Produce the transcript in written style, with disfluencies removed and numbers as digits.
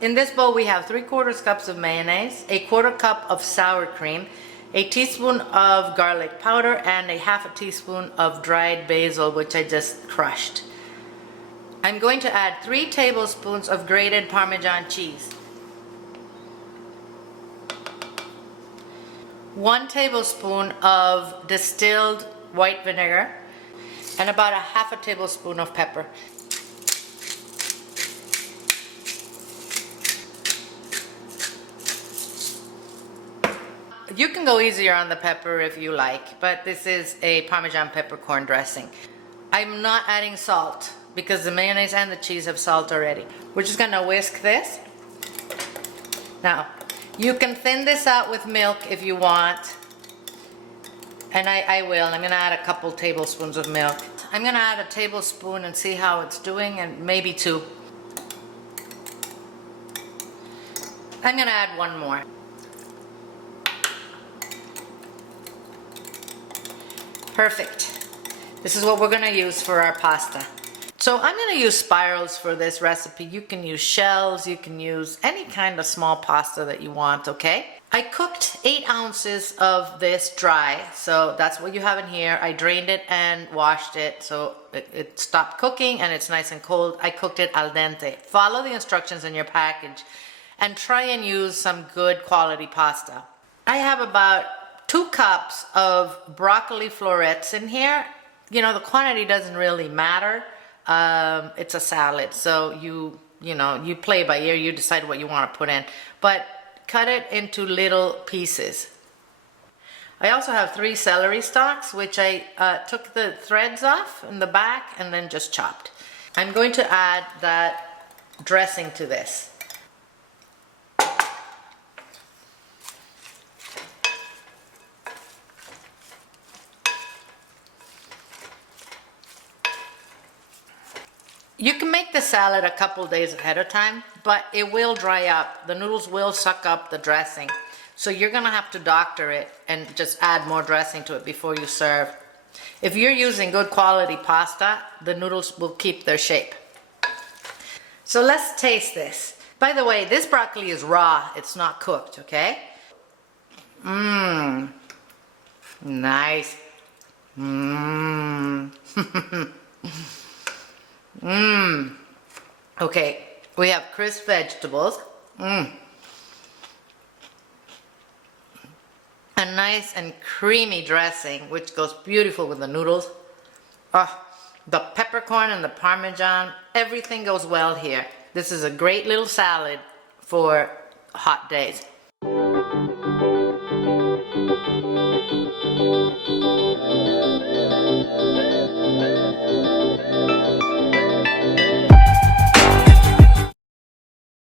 In this bowl we have 3/4 cups of mayonnaise, a 1/4 cup of sour cream, a teaspoon of garlic powder, and a 1/2 teaspoon of dried basil, which I just crushed. I'm going to add 3 tablespoons of grated Parmesan cheese, 1 tablespoon of distilled white vinegar, and about a 1/2 tablespoon of pepper. You can go easier on the pepper if you like, but this is a Parmesan peppercorn dressing. I'm not adding salt because the mayonnaise and the cheese have salt already. We're just gonna whisk this. Now, you can thin this out with milk if you want, and I will. I'm gonna add a couple tablespoons of milk. I'm gonna add a tablespoon and see how it's doing, and maybe 2. I'm gonna add 1 more. Perfect. This is what we're going to use for our pasta. So I'm going to use spirals for this recipe. You can use shells, you can use any kind of small pasta that you want, okay? I cooked 8 ounces of this dry, so that's what you have in here. I drained it and washed it so it stopped cooking and it's nice and cold. I cooked it al dente. Follow the instructions in your package and try and use some good quality pasta. I have about 2 cups of broccoli florets in here. You know, the quantity doesn't really matter. It's a salad, so you play by ear. You decide what you want to put in, but cut it into little pieces. I also have 3 celery stalks, which I took the threads off in the back and then just chopped. I'm going to add that dressing to this. You can make the salad a couple days ahead of time, but it will dry up. The noodles will suck up the dressing. So you're gonna have to doctor it and just add more dressing to it before you serve. If you're using good quality pasta, the noodles will keep their shape. So let's taste this. By the way, this broccoli is raw, it's not cooked, okay? Mmm, nice. Mmm. Mmm. Okay, we have crisp vegetables. Mmm. A nice and creamy dressing, which goes beautiful with the noodles. Oh, the peppercorn and the Parmesan, everything goes well here. This is a great little salad for hot days.